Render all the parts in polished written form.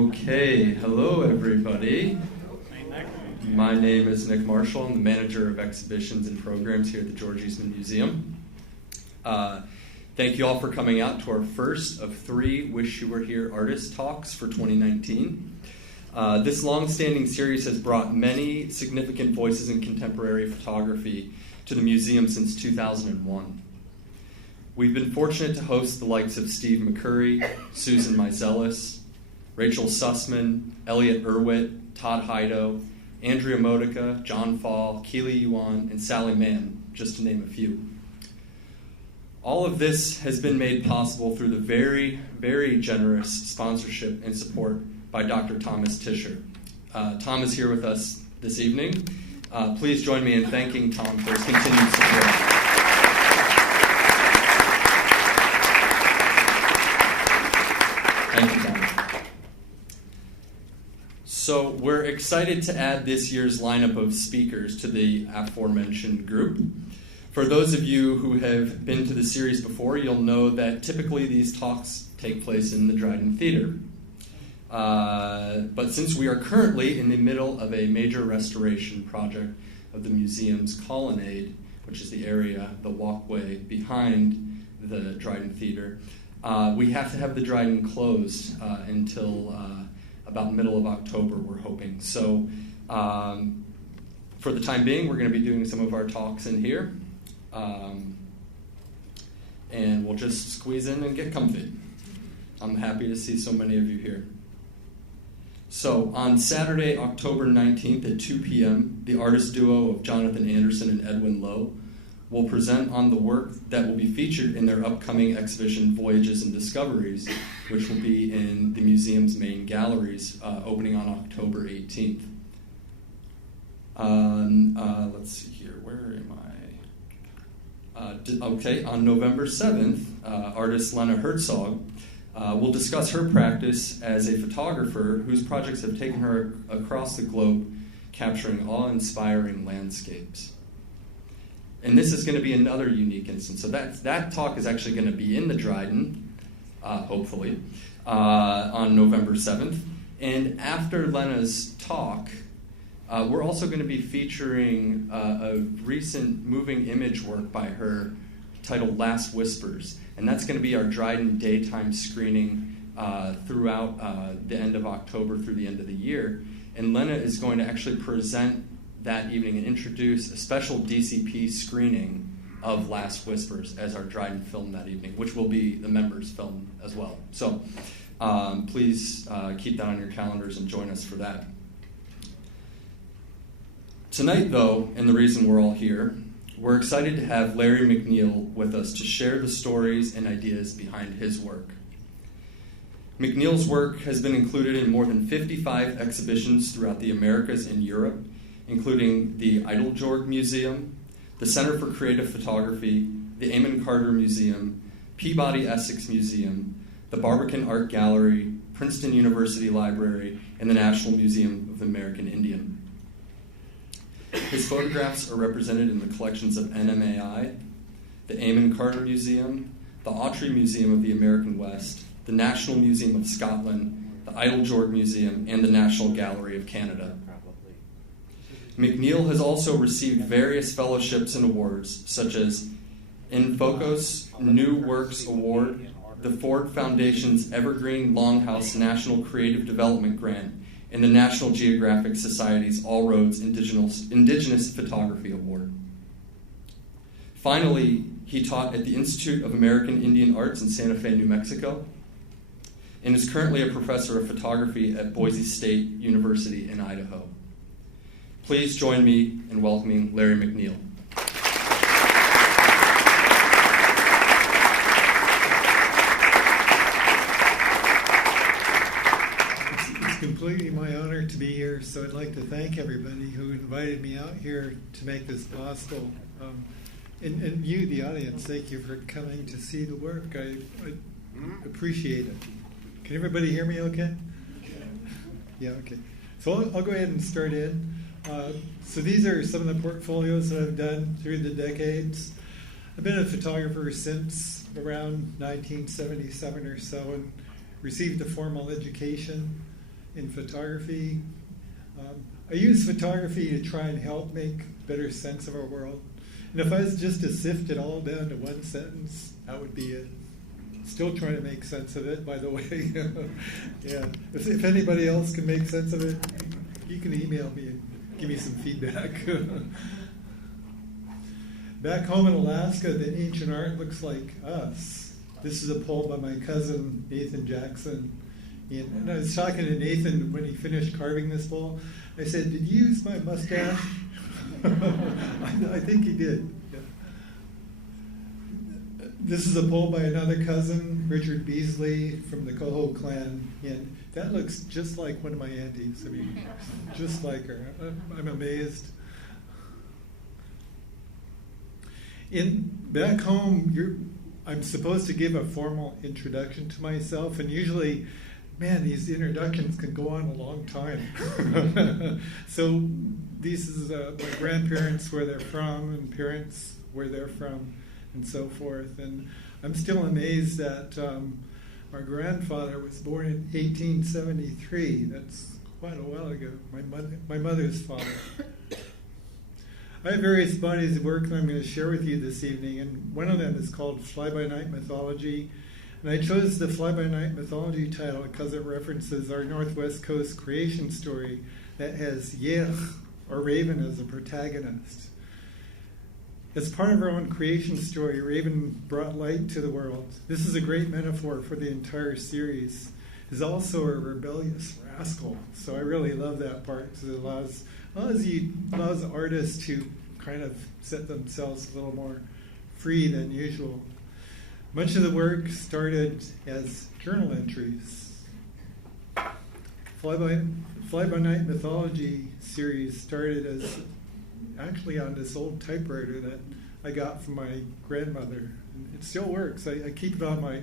Okay, hello everybody. My name is Nick Marshall. I'm the manager of exhibitions and programs here at the George Eastman Museum. Thank you all for coming out to our first of 3 Wish You Were Here artist talks for 2019. This long-standing series has brought many significant voices in contemporary photography to the museum since 2001. We've been fortunate to host the likes of Steve McCurry, Susan Meiselas, Rachel Sussman, Elliot Irwit, Todd Heido, Andrea Modica, John Fall, Keely Yuan, and Sally Mann, just to name a few. All of this has been made possible through the very, very generous sponsorship and support by Dr. Thomas Tischer. Tom is here with us this evening. Please join me in thanking Tom for his continued support. Thank you, Tom. So we're excited to add this year's lineup of speakers to the aforementioned group. For those of you who have been to the series before, you'll know that typically these talks take place in the Dryden Theater. But since we are currently in the middle of a major restoration project of the museum's colonnade, which is the area, the walkway behind the Dryden Theater, we have to have the Dryden closed until about middle of October, we're hoping. So for the time being, we're going to be doing some of our talks in here. And we'll just squeeze in and get comfy. I'm happy to see so many of you here. So on Saturday, October 19th at 2 p.m., the artist duo of Jonathan Anderson and Edwin Lowe will present on the work that will be featured in their upcoming exhibition, Voyages and Discoveries, which will be in the museum's main galleries, opening on October 18th. Let's see here, where am I? On November 7th, artist Leonard Hertzog will discuss her practice as a photographer whose projects have taken her across the globe, capturing awe-inspiring landscapes. And this is going to be another unique instance. So that talk is actually going to be in the Dryden, hopefully, on November 7th. And after Lena's talk, we're also going to be featuring a recent moving image work by her titled Last Whispers. And that's going to be our Dryden daytime screening throughout the end of October through the end of the year. And Lena is going to actually present that evening and introduce a special DCP screening of Last Whispers as our Dryden film that evening, which will be the members' film as well. So please keep that on your calendars and join us for that. Tonight, though, and the reason we're all here, we're excited to have Larry McNeil with us to share the stories and ideas behind his work. McNeil's work has been included in more than 55 exhibitions throughout the Americas and Europe, including the Eiteljorg Museum, the Center for Creative Photography, the Amon Carter Museum, Peabody Essex Museum, the Barbican Art Gallery, Princeton University Library, and the National Museum of the American Indian. His photographs are represented in the collections of NMAI, the Amon Carter Museum, the Autry Museum of the American West, the National Museum of Scotland, the Eiteljorg Museum, and the National Gallery of Canada. McNeil has also received various fellowships and awards, such as Infocos New Works Award, the Ford Foundation's Evergreen Longhouse National Creative Development Grant, and the National Geographic Society's All Roads Indigenous Photography Award. Finally, he taught at the Institute of American Indian Arts in Santa Fe, New Mexico, and is currently a professor of photography at Boise State University in Idaho. Please join me in welcoming Larry McNeil. It's completely my honor to be here, so I'd like to thank everybody who invited me out here to make this possible. And you, the audience, thank you for coming to see the work. I appreciate it. Can everybody hear me okay? Yeah, okay. So I'll go ahead and start in. So these are some of the portfolios that I've done through the decades. I've been a photographer since around 1977 or so and received a formal education in photography. I use photography to try and help make better sense of our world. And if I was just to sift it all down to one sentence, that would be it. Still trying to make sense of it, by the way. Yeah. If anybody else can make sense of it, you can email me and give me some feedback. Back home in Alaska, the ancient art looks like us. This is a poem by my cousin, Nathan Jackson. And I was talking to Nathan when he finished carving this bowl. I said, "Did you use my mustache?" I think he did. Yeah. This is a poem by another cousin, Richard Beasley from the Coho clan. And that looks just like one of my aunties. I mean, just like her. I'm amazed. Back home, I'm supposed to give a formal introduction to myself, and usually, man, these introductions can go on a long time. So this is my grandparents, where they're from, and parents, where they're from, and so forth. And I'm still amazed that my grandfather was born in 1873. That's quite a while ago. My mother's father. I have various bodies of work that I'm going to share with you this evening, and one of them is called Fly-by-Night Mythology. And I chose the Fly-by-Night Mythology title because it references our Northwest Coast creation story that has Yech, or Raven, as a protagonist. As part of our own creation story, Raven brought light to the world. This is a great metaphor for the entire series. He's also a rebellious rascal, so I really love that part because it allows artists to kind of set themselves a little more free than usual. Much of the work started as journal entries. Fly-by-Night Mythology series started as actually on this old typewriter that I got from my grandmother. And it still works. I keep it on my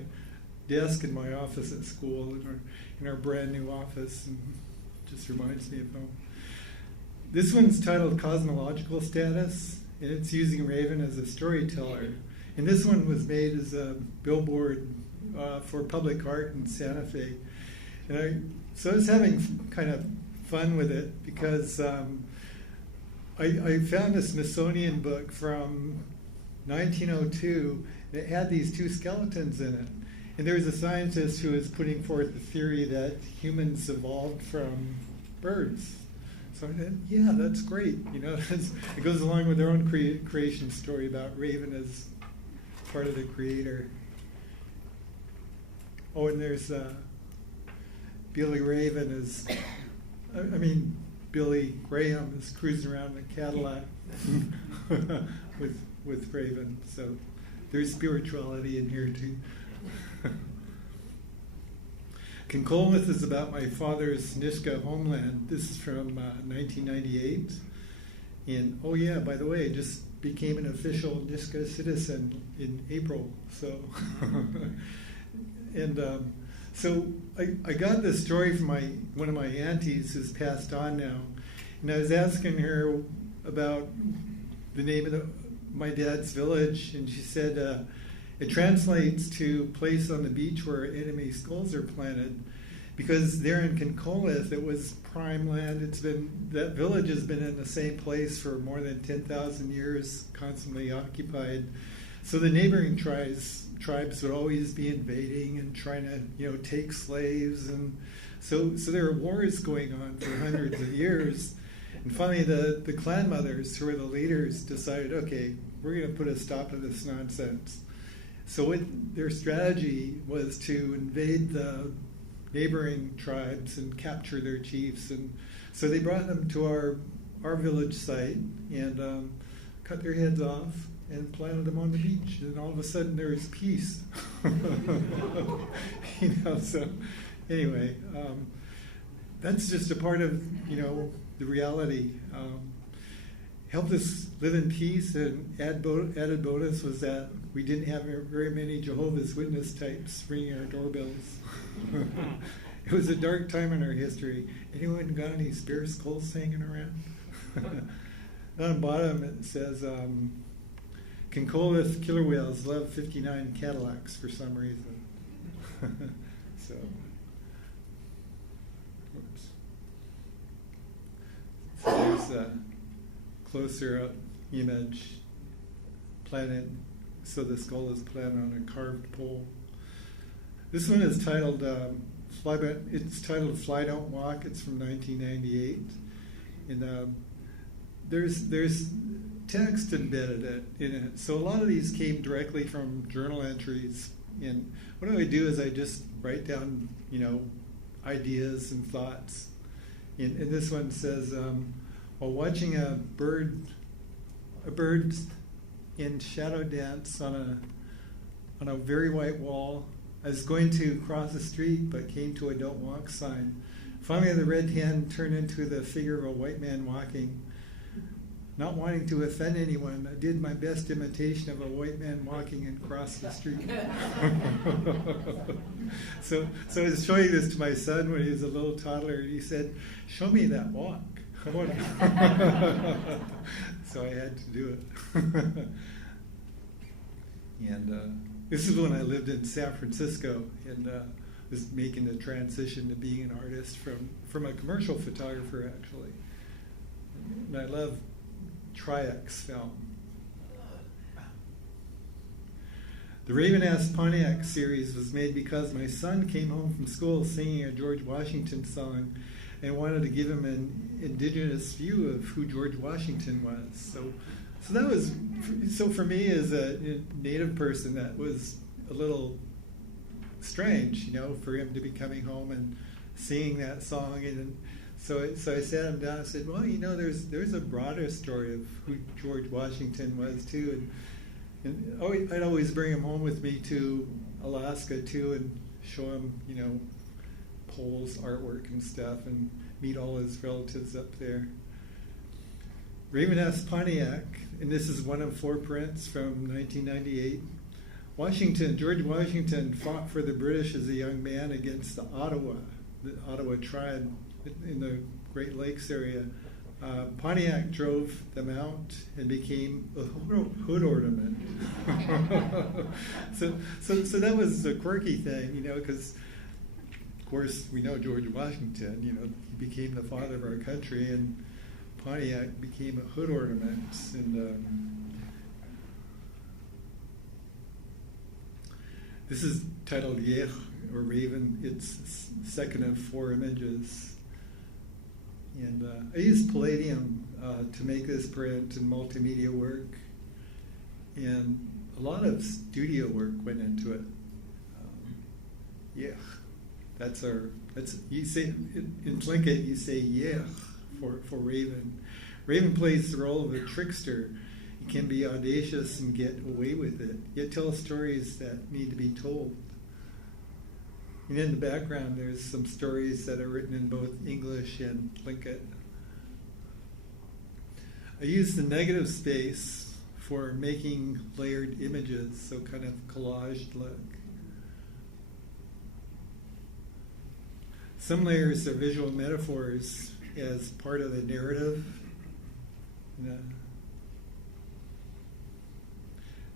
desk in my office at school, in our brand new office, and it just reminds me of home. This one's titled Cosmological Status, and it's using Raven as a storyteller. And this one was made as a billboard for public art in Santa Fe. And so I was having kind of fun with it because I found a Smithsonian book from 1902 that had these two skeletons in it. And there was a scientist who was putting forth the theory that humans evolved from birds. So I said, yeah, that's great. You know, it goes along with their own creation story about Raven as part of the creator. Oh, and there's Billy Raven Billy Graham is cruising around in a Cadillac with Raven. So there's spirituality in here too. Kincolmith is about my father's Nisga'a homeland. This is from 1998. And oh yeah, by the way, I just became an official Nisga'a citizen in April. So, and so I got this story from one of my aunties who's passed on now, and I was asking her about the name of my dad's village, and she said it translates to place on the beach where enemy skulls are planted, because there in Kincolmith it was prime land. That village has been in the same place for more than 10,000 years, constantly occupied. So the neighboring tribes would always be invading and trying to take slaves, and so there are wars going on for hundreds of years. And finally, the clan mothers, who are the leaders, decided, okay, we're going to put a stop to this nonsense. So their strategy was to invade the neighboring tribes and capture their chiefs. And so they brought them to our village site and cut their heads off and planted them on the beach. And all of a sudden there was peace. So anyway, that's just a part of, the reality. Helped us live in peace, and added bonus was that we didn't have very many Jehovah's Witness types ringing our doorbells. It was a dark time in our history. Anyone got any spare skulls hanging around? On the bottom it says, Kincolmith killer whales love 59 Cadillacs for some reason. So, Oops. So there's a closer up image, planted, so the skull is planted on a carved pole. This one is titled, Fly Don't Walk. It's from 1998. And there's text embedded in it. So a lot of these came directly from journal entries. And what I do is I just write down, ideas and thoughts. And this one says, while watching a bird in shadow dance on a very white wall, I was going to cross the street but came to a don't walk sign. Finally, the red hand turned into the figure of a white man walking. Not wanting to offend anyone, I did my best imitation of a white man walking and crossed the street. So I was showing this to my son when he was a little toddler, and he said, "Show me that walk." So I had to do it. And this is when I lived in San Francisco and was making the transition to being an artist from a commercial photographer, actually. And I love Tri-X film. The Raven-Ass Pontiac series was made because my son came home from school singing a George Washington song and wanted to give him an indigenous view of who George Washington was. So that was, so for me as a Native person, that was a little strange, for him to be coming home and singing that song. And so I sat him down and said, well, there's a broader story of who George Washington was too. And I'd always bring him home with me to Alaska too and show him, Pole's artwork and stuff and meet all his relatives up there. Raven-Ass Pontiac, and this is one of 4 prints from 1998. George Washington fought for the British as a young man against the Ottawa tribe in the Great Lakes area. Pontiac drove them out and became a hood ornament. So that was a quirky thing, because of course we know George Washington, he became the father of our country, and Pontiac became a hood ornament. And this is titled Yech, or Raven. It's second of 4 images. And I used Palladium to make this print and multimedia work. And a lot of studio work went into it. You say, in Tlingit, you say Yech for Raven. Raven plays the role of a trickster. He can be audacious and get away with it, yet tell stories that need to be told. And in the background, there's some stories that are written in both English and Tlingit. I use the negative space for making layered images, so kind of collaged look. Some layers are visual metaphors as part of the narrative.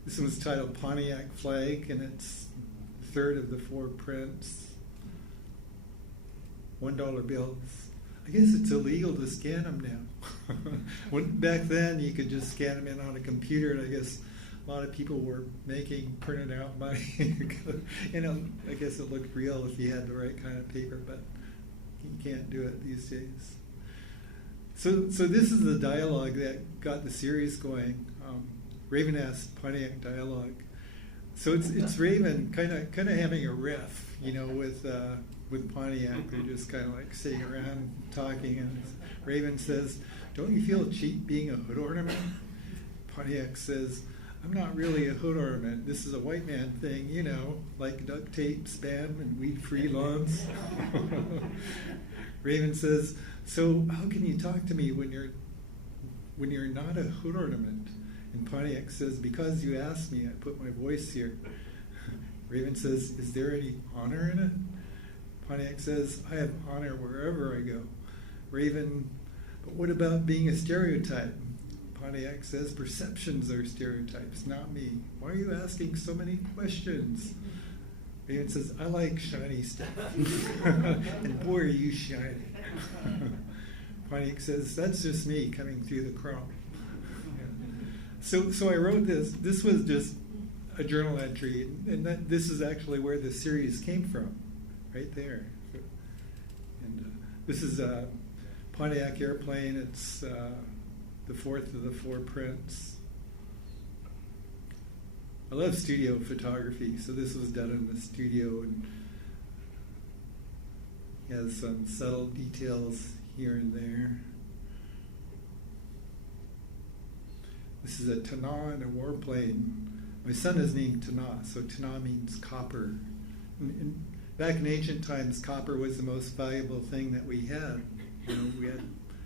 This one's titled Pontiac Flag, and it's the 3rd of the 4 prints. $1 bills. I guess it's illegal to scan them now. Back then, you could just scan them in on a computer, and I guess a lot of people were printed out money. I guess it looked real if you had the right kind of paper, but you can't do it these days. So this is the dialogue that got the series going. Raven-Ass Pontiac dialogue. So it's Raven kind of having a riff, with Pontiac. They're just kind of like sitting around talking, and Raven says, "Don't you feel cheap being a hood ornament?" Pontiac says, "I'm not really a hood ornament. This is a white man thing, like duct tape, spam, and weed-free lawns." Raven says, "So how can you talk to me when you're not a hood ornament?" And Pontiac says, "Because you asked me, I put my voice here." Raven says, "Is there any honor in it?" Pontiac says, "I have honor wherever I go." Raven, "But what about being a stereotype?" Pontiac says, "Perceptions are stereotypes, not me. Why are you asking so many questions?" And it says, I like shiny stuff. And boy, are you shiny. Pontiac says, that's just me coming through the chrome. So I wrote this. This was just a journal entry, and this is actually where the series came from, right there. And this is a Pontiac airplane. It's the fourth of the 4 prints. I love studio photography, so this was done in the studio and has some subtle details here and there. This is a Tana and a warplane. My son is named Tana, so Tana means copper. And back in ancient times, copper was the most valuable thing that we had. You know, we had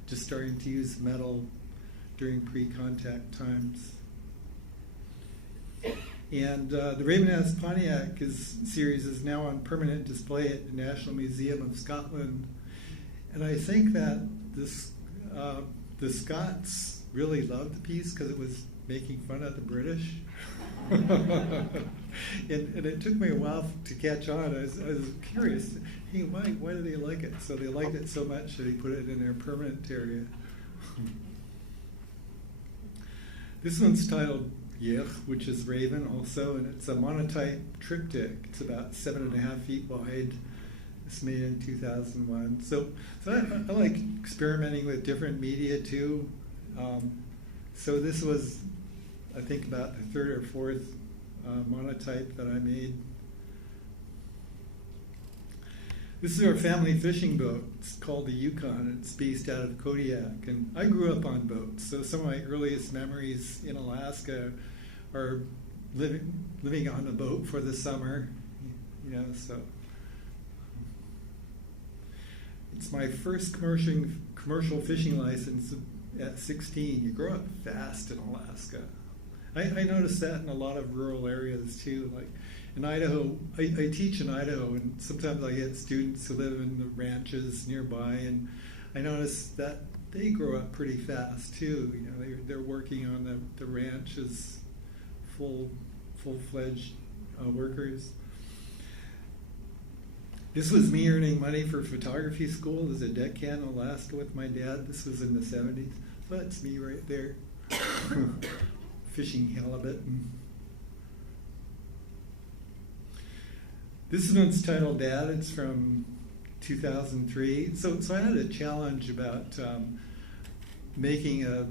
just starting to use metal during pre-contact times. And the Ravenous Pontiac series is now on permanent display at the National Museum of Scotland. And I think that the Scots really loved the piece because it was making fun of the British. and it took me a while to catch on. I was curious, hey, why do they like it? So they liked it so much that they put it in their permanent area. This one's titled Yech, which is Raven also, and it's a monotype triptych. It's about 7.5 feet wide. It's made in 2001. So I like experimenting with different media too. So this was, I think, about the 3rd or 4th monotype that I made. This is our family fishing boat. It's called the Yukon. It's based out of Kodiak. And I grew up on boats, so some of my earliest memories in Alaska are living on a boat for the summer. You know, so it's my first commercial fishing license at 16. You grow up fast in Alaska. I noticed that in a lot of rural areas too. Like in Idaho, I teach in Idaho, and sometimes I get students who live in the ranches nearby, and I notice that they grow up pretty fast too. You know, they're working on the ranch as full-fledged workers. This was me earning money for photography school as a deckhand in Alaska with my dad. This was in the 70s. That's me right there. Fishing halibut. This one's titled Dad. It's from 2003. So I had a challenge about making a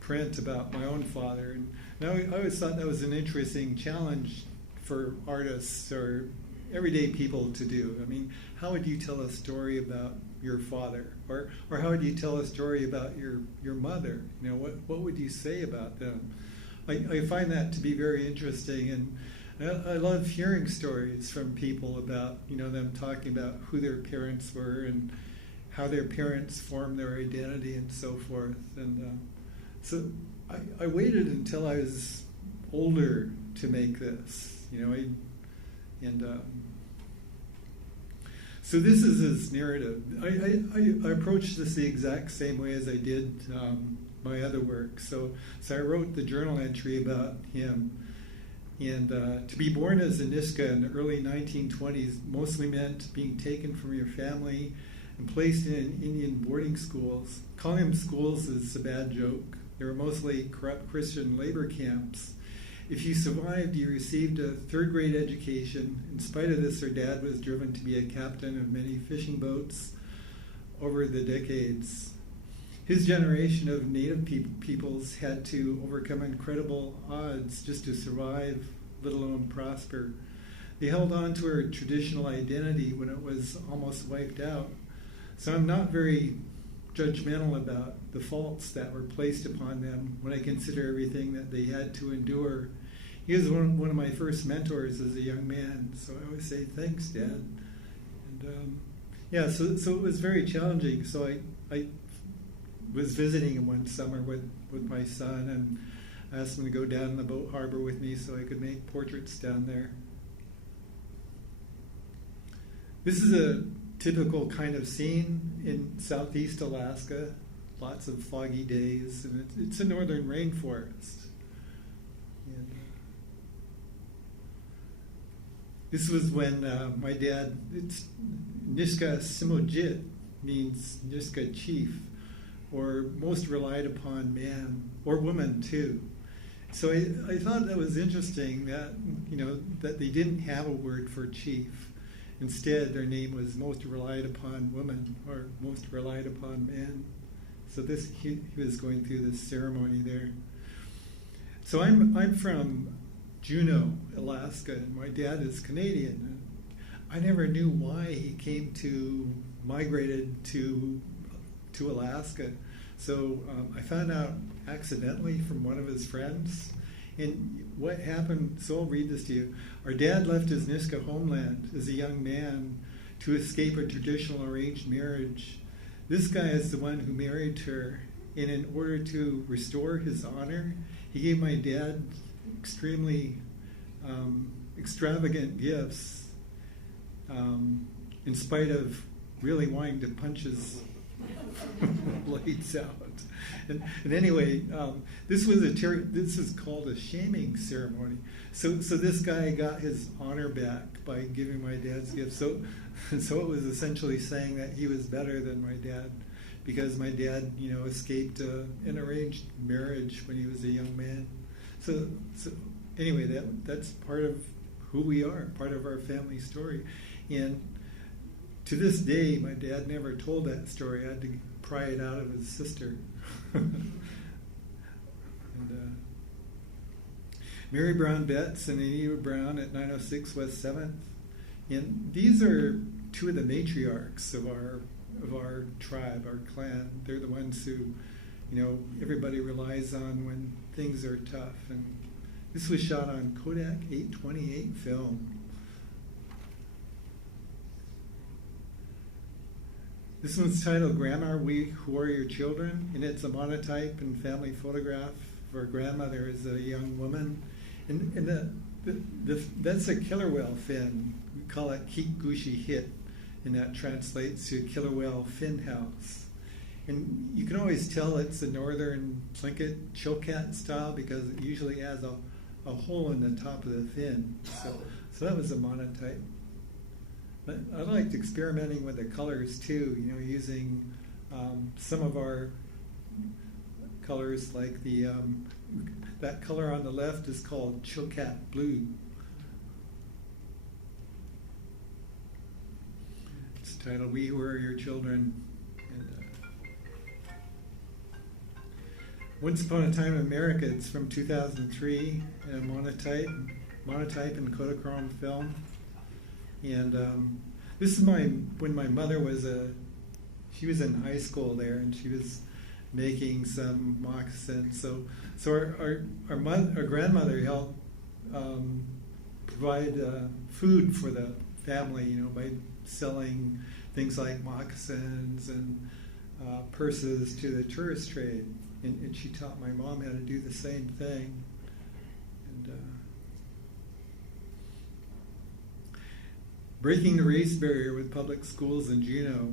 print about my own father. And I always thought that was an interesting challenge for artists or everyday people to do. I mean, how would you tell a story about your father, or how would you tell a story about your mother? You know, what would you say about them? I find that to be very interesting, and I love hearing stories from people about, you know, them talking about who their parents were and how their parents formed their identity and so forth. And so I waited until I was older to make this, you know. So this is his narrative. I approached this the exact same way as I did my other work. So I wrote the journal entry about him. And to be born as a Niska in the early 1920s mostly meant being taken from your family and placed in Indian boarding schools. Calling them schools is a bad joke. They were mostly corrupt Christian labor camps. If you survived, you received a 3rd grade education. In spite of this, her dad was driven to be a captain of many fishing boats over the decades. His generation of native peoples had to overcome incredible odds just to survive, let alone prosper. They held on to her traditional identity when it was almost wiped out. So I'm not very judgmental about the faults that were placed upon them when I consider everything that they had to endure. He was one of my first mentors as a young man, so I always say, thanks, Dad. And so it was very challenging. So I was visiting him one summer with my son, and I asked him to go down in the boat harbor with me so I could make portraits down there. This is a typical kind of scene in southeast Alaska. Lots of foggy days, and it's a northern rainforest. And This was when my dad, Niska Simojit means Niska chief, or most relied upon man, or woman too. So I thought that was interesting that, that they didn't have a word for chief. Instead, their name was most relied upon woman, or most relied upon man. So he was going through this ceremony there. So I'm from Juneau, Alaska, and my dad is Canadian. I never knew why he migrated to Alaska. So I found out accidentally from one of his friends. And what happened, so I'll read this to you. Our dad left his Niska homeland as a young man to escape a traditional arranged marriage. This guy is the one who married her, and in order to restore his honor, he gave my dad extremely extravagant gifts, in spite of really wanting to punch his blades out. And anyway, this is called a shaming ceremony. So this guy got his honor back by giving my dad's gift. So it was essentially saying that he was better than my dad, because my dad, escaped an arranged marriage when he was a young man. So anyway, that's part of who we are, part of our family story. And to this day, my dad never told that story. I had to pry it out of his sister. And Mary Brown Betts and Anita Brown at 906 West 7th. And these are two of the matriarchs of our tribe, our clan. They're the ones who, everybody relies on when things are tough. And this was shot on Kodak 828 film. This one's titled Grandma, We Who Are Your Children, and it's a monotype and family photograph of our grandmother as a young woman. And that's a killer whale fin. We call it Kikushi Hit, and that translates to killer whale fin house. And you can always tell it's a northern Tlingit chilkat style because it usually has a hole in the top of the fin. So that was a monotype. I liked experimenting with the colors too, using some of our colors, like that color on the left is called Chilkat Blue. It's titled We Who Are Your Children. And, Once Upon a Time in America, it's from 2003, and a monotype and Kodachrome film. And this is when my mother she was in high school there, and she was making some moccasins. So our grandmother helped provide food for the family, by selling things like moccasins and purses to the tourist trade. And she taught my mom how to do the same thing. And breaking the race barrier with public schools in Juneau.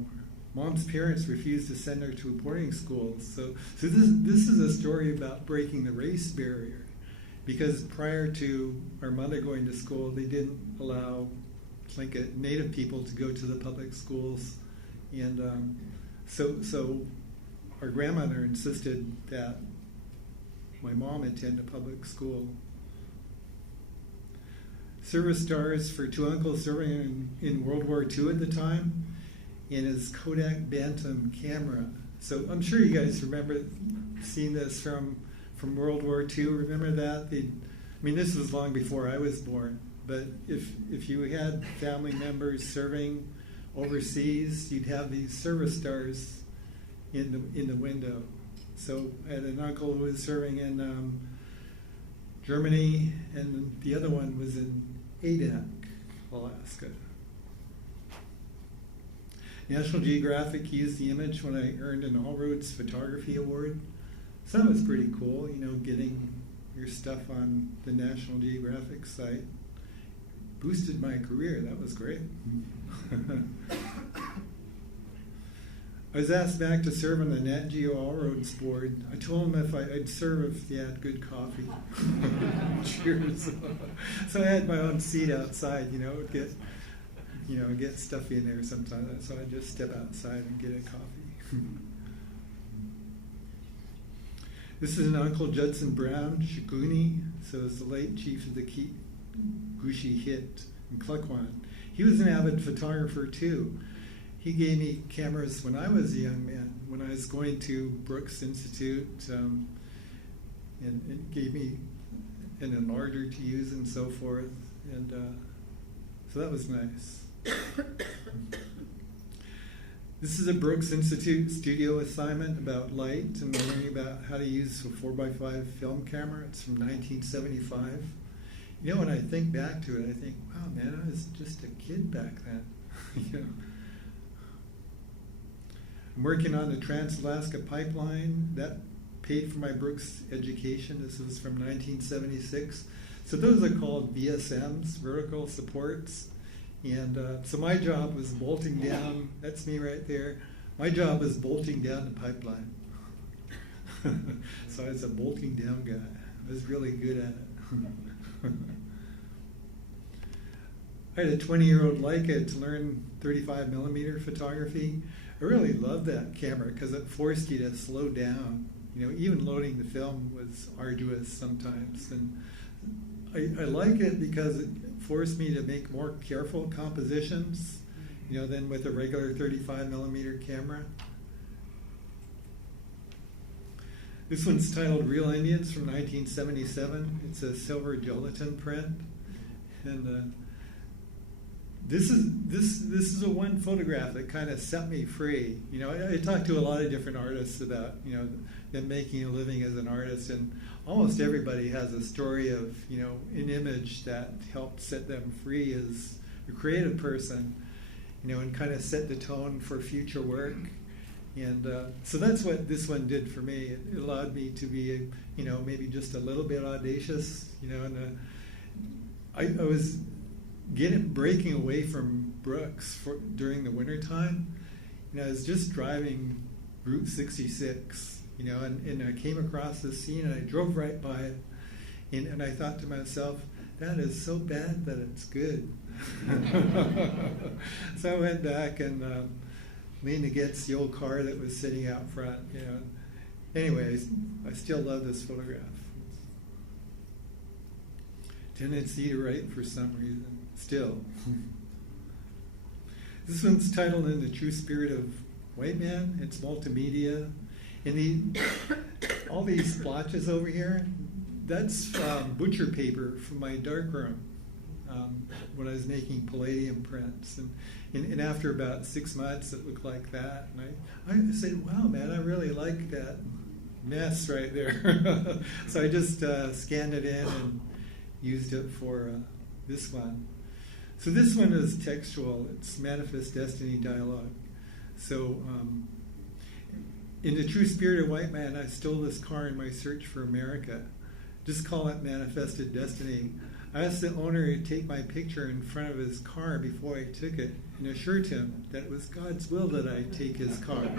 Mom's parents refused to send her to a boarding school. So this is a story about breaking the race barrier, because prior to our mother going to school, they didn't allow Tlingit Native people to go to the public schools, and so our grandmother insisted that my mom attend a public school. Service stars for two uncles serving in World War II at the time, in his Kodak Bantam camera. So I'm sure you guys remember seeing this from World War II. Remember that? This was long before I was born. But if you had family members serving overseas, you'd have these service stars in the window. So I had an uncle who was serving in Germany, and the other one was in Adak, Alaska. National Geographic used the image when I earned an All Roads Photography Award. So that was pretty cool, getting your stuff on the National Geographic site. Boosted my career, that was great. I was asked back to serve on the Nat Geo All-Roads board. I told them I'd serve if they had good coffee. Cheers. So I had my own seat outside, get stuffy in there sometimes. So I'd just step outside and get a coffee. This is an Uncle Judson Brown, Shiguni. So it's the late chief of the Gushi Hit in Klukwan. He was an avid photographer too. He gave me cameras when I was a young man, when I was going to Brooks Institute, and gave me an enlarger to use and so forth. And so that was nice. This is a Brooks Institute studio assignment about light and learning about how to use a 4x5 film camera. It's from 1975. When I think back to it, I think, wow, man, I was just a kid back then. I'm working on the Trans-Alaska Pipeline. That paid for my Brooks education. This was from 1976. So those are called VSMs, vertical supports. And so my job was bolting down, that's me right there. My job was bolting down the pipeline. So I was a bolting down guy. I was really good at it. I had a 20-year-old Leica to learn 35 millimeter photography. I really loved that camera because it forced you to slow down. Even loading the film was arduous sometimes. And I like it because it forced me to make more careful compositions, than with a regular 35 millimeter camera. This one's titled Real Indians from 1977. It's a silver gelatin print. And this is a one photograph that kind of set me free. I talked to a lot of different artists about, them making a living as an artist, and almost everybody has a story of, an image that helped set them free as a creative person, and kind of set the tone for future work. And so that's what this one did for me. It allowed me to be, maybe just a little bit audacious, and I was breaking away from Brooks during the wintertime. I was just driving Route 66, and I came across this scene and I drove right by it, and I thought to myself, that is so bad that it's good. So I went back and leaned against the old car that was sitting out front. Anyways, I still love this photograph. Tendency to write for some reason. Still. This one's titled In the True Spirit of White Man. It's multimedia. And all these splotches over here, that's butcher paper from my darkroom when I was making palladium prints. And after about 6 months, it looked like that. And I said, wow, man, I really like that mess right there. So I just scanned it in and used it for this one. So this one is textual. It's Manifest Destiny Dialogue. So in the true spirit of white man, I stole this car in my search for America. Just call it Manifested Destiny. I asked the owner to take my picture in front of his car before I took it and assured him that it was God's will that I take his car.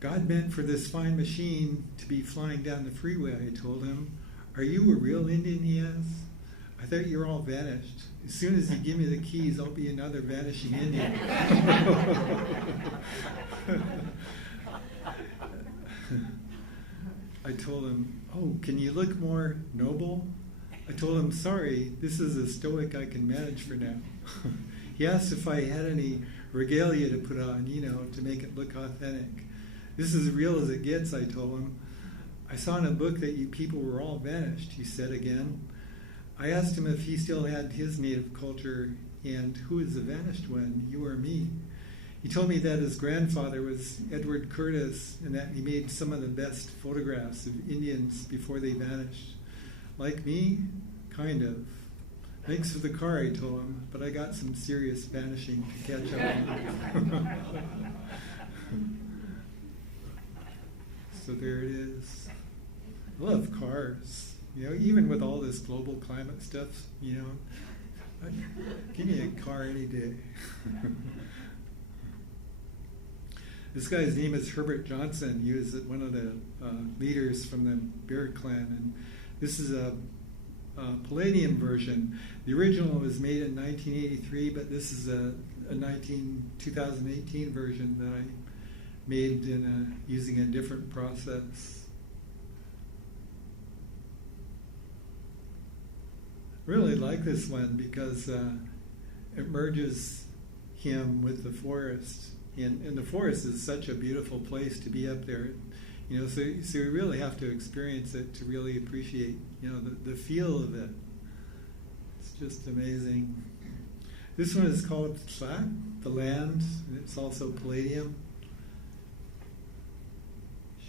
God meant for this fine machine to be flying down the freeway, I told him. Are you a real Indian, he asked. I thought you were all vanished. As soon as you give me the keys, I'll be another vanishing Indian. I told him, oh, can you look more noble? I told him, sorry, this is a stoic I can manage for now. He asked if I had any regalia to put on, to make it look authentic. This is as real as it gets, I told him. I saw in a book that you people were all vanished, he said again. I asked him if he still had his native culture and who is the vanished one, you or me. He told me that his grandfather was Edward Curtis and that he made some of the best photographs of Indians before they vanished. Like me? Kind of. Thanks for the car, I told him, but I got some serious vanishing to catch up on. So there it is. I love cars. You know, even with all this global climate stuff, you know, give me a car any day. This guy's name is Herbert Johnson. He was one of the leaders from the Beard Clan, and this is a Palladium version. The original was made in 1983, but this is a 2018 version that I made using a different process. Really like this one because it merges him with the forest, and the forest is such a beautiful place to be up there. You know, so you really have to experience it to really appreciate, you know, the feel of it. It's just amazing. This one is called Cite, the land. It's also Palladium.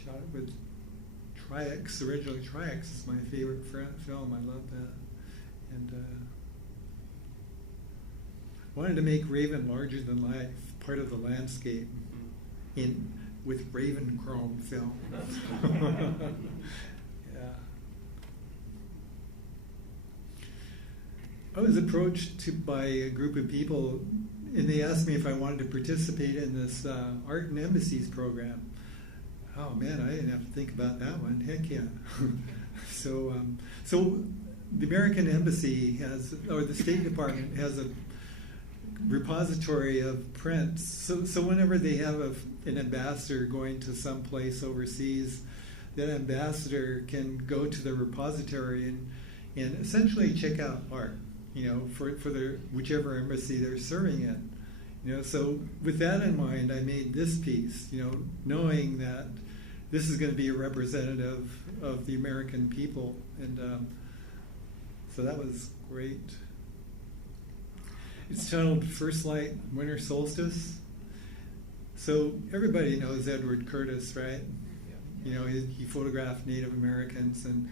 Shot it with Tri-X. Originally, Tri-X is my favorite film. I love that. And wanted to make Raven larger than life, part of the landscape, with Raven chrome film. Yeah. I was approached by a group of people, and they asked me if I wanted to participate in this Art and Embassies program. Oh man, I didn't have to think about that one. Heck yeah. So the American Embassy or the State Department has a repository of prints. So whenever they have an ambassador going to some place overseas, that ambassador can go to the repository and essentially check out art, you know, for their whichever embassy they're serving in. You know, so with that in mind, I made this piece, you know, knowing that this is going to be a representative of the American people, and so that was great. It's titled First Light Winter Solstice. So everybody knows Edward Curtis, right? Yeah. You know, he photographed Native Americans, and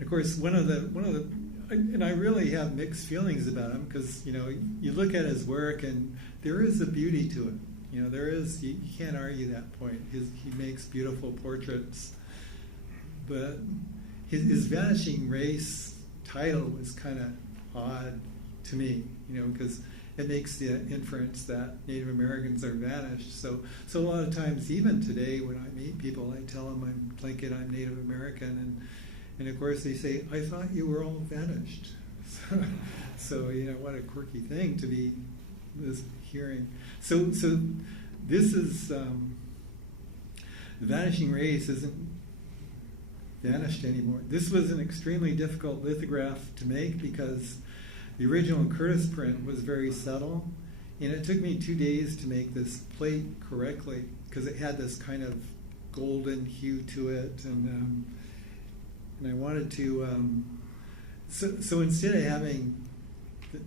of course one of the and I really have mixed feelings about him because, you know, you look at his work and there is a beauty to it. You know, there is, you can't argue that point. He makes beautiful portraits, but his Vanishing Race title was kind of odd to me, you know, because it makes the inference that Native Americans are vanished. So a lot of times, even today, when I meet people, I tell them I'm Native American, and of course they say, "I thought you were all vanished." So you know, what a quirky thing to be hearing. So this is the Vanishing Race isn't vanished anymore. This was an extremely difficult lithograph to make because the original Curtis print was very subtle, and it took me 2 days to make this plate correctly because it had this kind of golden hue to it, and I wanted to. So instead of having the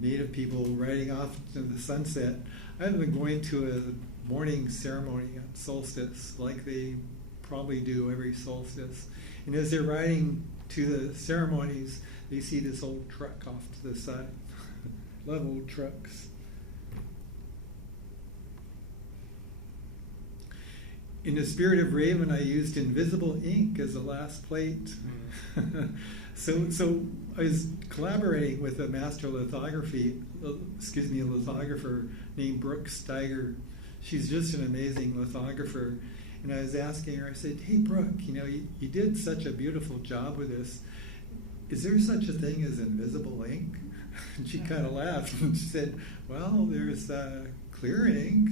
Native people riding off to the sunset, I've been going to a morning ceremony at solstice, like they probably do every solstice. And as they're riding to the ceremonies, they see this old truck off to the side. Love old trucks. In the spirit of Raven, I used invisible ink as the last plate. So I was collaborating with a master lithographer named Brooke Steiger. She's just an amazing lithographer. And I was asking her, I said, "Hey, Brooke, you know, you did such a beautiful job with this. Is there such a thing as invisible ink?" And she kind of laughed and she said, "Well, there's clear ink."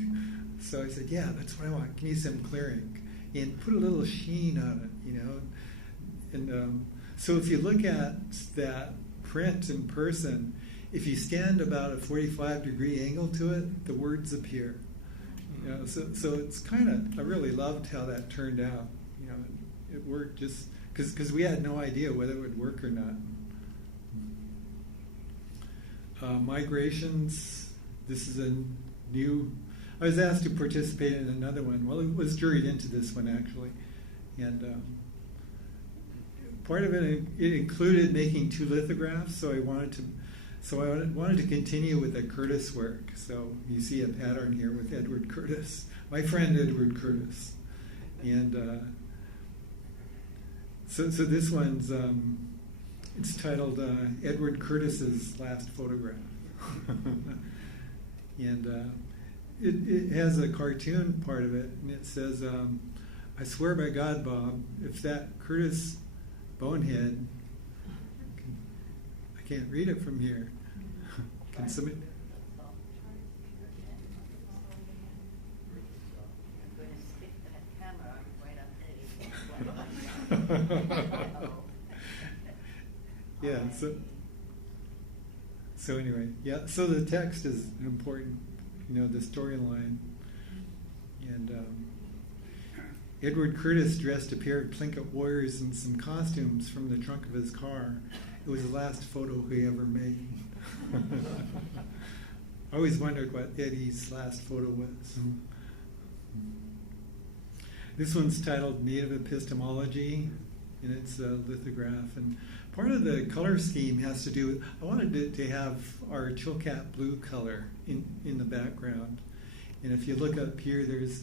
So I said, "Yeah, that's what I want. Give me some clear ink and put a little sheen on it, you know." And so if you look at that print in person, if you stand about a 45-degree angle to it, the words appear. You know, so it's kind of, I really loved how that turned out. You know, it worked just because we had no idea whether it would work or not. Migrations. This is a new. I was asked to participate in another one. Well, it was juried into this one actually, and part of it included making 2 lithographs. So I wanted to continue with the Curtis work. So you see a pattern here with Edward Curtis, my friend Edward Curtis, and So this one's it's titled Edward Curtis's Last Photograph, and it has a cartoon part of it, and it says, "I swear by God, Bob, if that Curtis bonehead, I can't read it from here. Can somebody?" Yeah, so anyway, yeah, so the text is important, the storyline. And Edward Curtis dressed a pair of Tlingit warriors in some costumes from the trunk of his car. It was the last photo he ever made. I always wondered what Eddie's last photo was. This one's titled Native Epistemology, and it's a lithograph. And part of the color scheme has to do with, I wanted it to have our Chilkat blue color in the background. And if you look up here, there's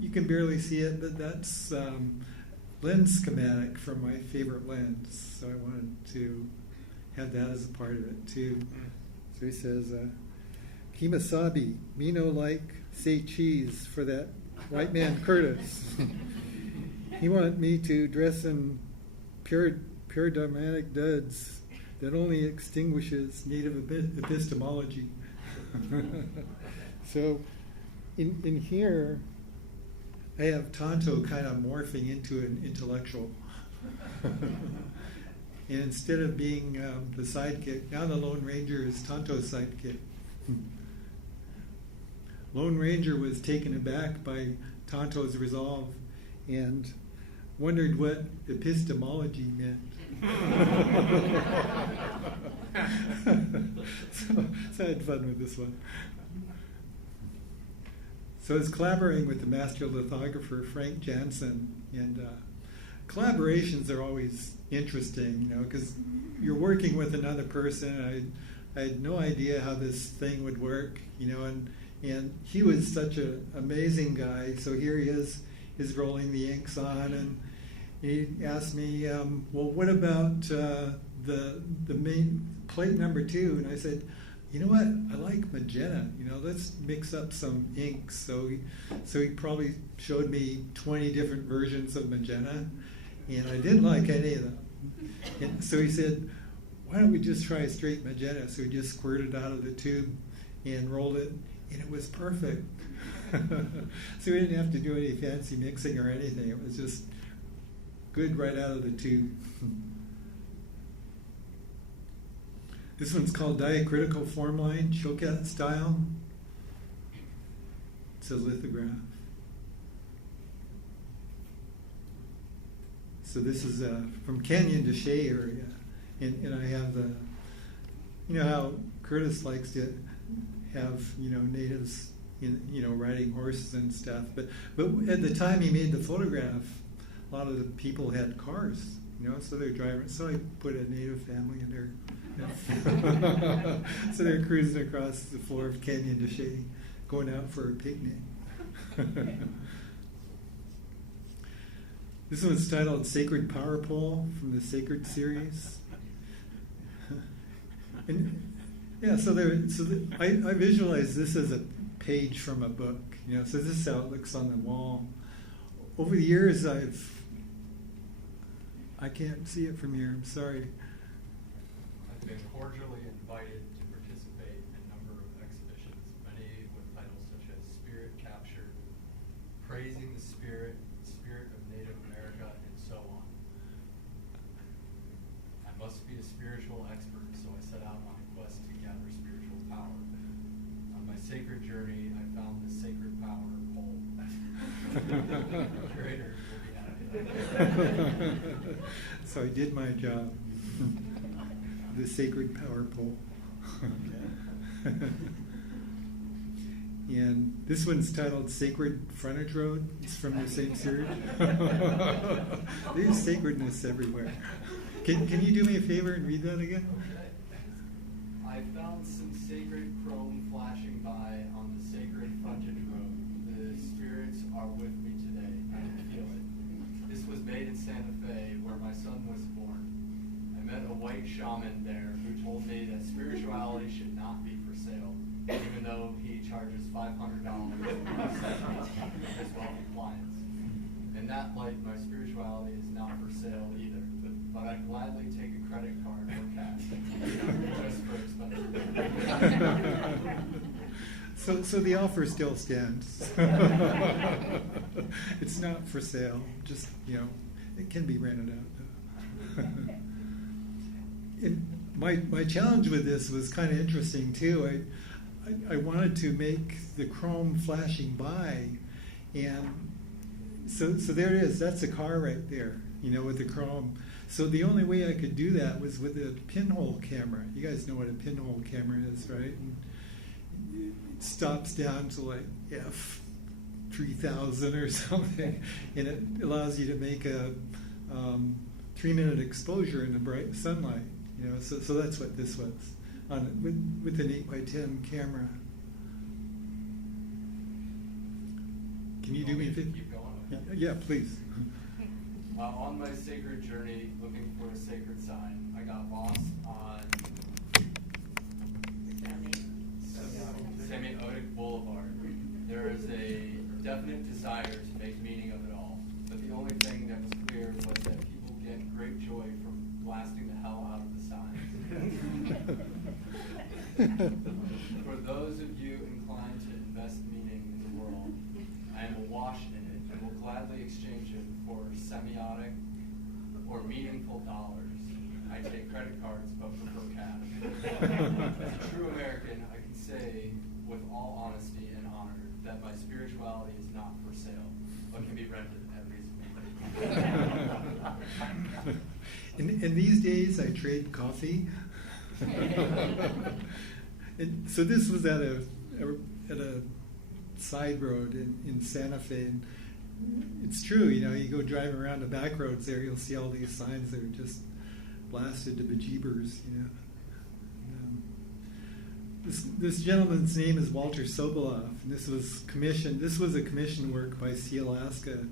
you can barely see it, but that's lens schematic from my favorite lens. So I wanted to have that as a part of it too. So he says, Kimasabi, me no like, say cheese for that white man Curtis. He want me to dress in paradigmatic duds that only extinguishes native epistemology. So in here, I have Tonto kind of morphing into an intellectual. And instead of being the sidekick, now the Lone Ranger is Tonto's sidekick. Lone Ranger was taken aback by Tonto's resolve and wondered what epistemology meant. so I had fun with this one. So I was collaborating with the master lithographer Frank Jansen, and collaborations are always interesting, because you're working with another person. I had no idea how this thing would work, and he was such an amazing guy. So here he is rolling the inks on, and he asked me, well, what about the main plate number 2? And I said, you know what? I like magenta. Let's mix up some inks. So he probably showed me 20 different versions of magenta, and I didn't like any of them. And so he said, why don't we just try straight magenta? So he just squirted out of the tube and rolled it, and it was perfect. So we didn't have to do any fancy mixing or anything. It was just good right out of the tube. This one's called Diacritical Form Line, Chilkat style. It's a lithograph. So this is from Canyon to Shea area. And I have how Curtis likes to have, natives, riding horses and stuff. But at the time he made the photograph, a lot of the people had cars, so they're driving. So I put a native family in there. So they're cruising across the floor of Canyon de Shea, going out for a picnic. This one's titled Sacred Power Pole from the Sacred series. And yeah, I visualize this as a page from a book. So this is how it looks on the wall. Over the years, I can't see it from here. I'm sorry. I've been cordially invited to participate in a number of exhibitions, many with titles such as Spirit Captured, Praising the Spirit of Native America, and so on. I must be a spiritual expert, so I set out on a quest to gather spiritual power. On my sacred journey, I found the sacred power pole. Curators will be happy. So I did my job. The sacred power pole. And this one's titled Sacred Frontage Road. It's from the same series. There's sacredness everywhere. Can you do me a favor and read that again? I found some sacred chrome flashing by on the sacred frontage road. The spirits are with me today. I can feel it. This was made in Santa Fe, where my son was born. I met a white shaman there who told me that spirituality should not be for sale, even though he charges $500 for his wealthy clients. In that light, my spirituality is not for sale either, but I'd gladly take a credit card or cash, just for expenses. So the offer still stands. It's not for sale. Just, it can be rented out. And my challenge with this was kind of interesting too. I wanted to make the chrome flashing by, and so there it is. That's a car right there, with the chrome. So the only way I could do that was with a pinhole camera. You guys know what a pinhole camera is, right? And it stops down to like f/3000 or something, and it allows you to make a 3-minute exposure in the bright sunlight. So that's what this was with an 8x10 camera. Can you do me a favor? Keep going. Yeah, please. On my sacred journey, looking for a sacred sign, I got lost on Semiotic Boulevard. There is a definite desire to make meaning of it all, but the only thing that was clear was that people get great joy from blasting the hell out of the signs. For those of you inclined to invest meaning in the world, I am awash in it and will gladly exchange it for semiotic or meaningful dollars. I take credit cards but prefer cash. As a true American, I can say with all honesty and honor that my spirituality is not for sale, but can be rented at reasonable. In these days, I trade coffee. And so this was at a side road in Santa Fe. And it's true, you go driving around the back roads there, you'll see all these signs that are just blasted to bejeebers. This gentleman's name is Walter Sobolov, and this was a commission work by Sea Alaska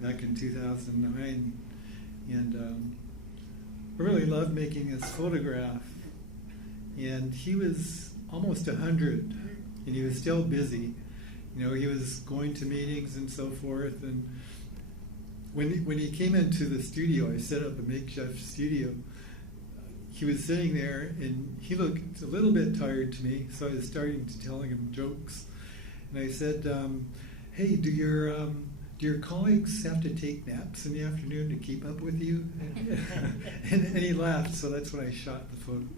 back in 2009. And I really loved making this photograph. And he was almost 100, and he was still busy. He was going to meetings and so forth. And when he came into the studio, I set up a makeshift studio. He was sitting there, and he looked a little bit tired to me, so I was starting to telling him jokes. And I said, "Hey, do your colleagues have to take naps in the afternoon to keep up with you?" and he laughed, so that's when I shot the photo.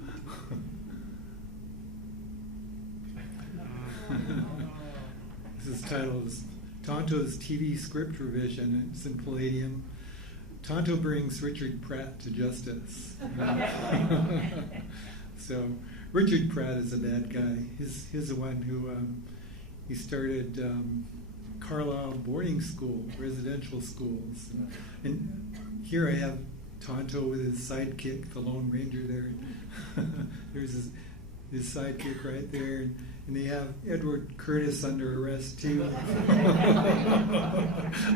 This is titled Tonto's TV Script Revision. It's in Palladium. Tonto brings Richard Pratt to justice. So Richard Pratt is a bad guy. He's the one who he started Carlisle boarding school, residential schools. And here I have Tonto with his sidekick, the Lone Ranger there. There's his sidekick right there. And they have Edward Curtis under arrest, too. I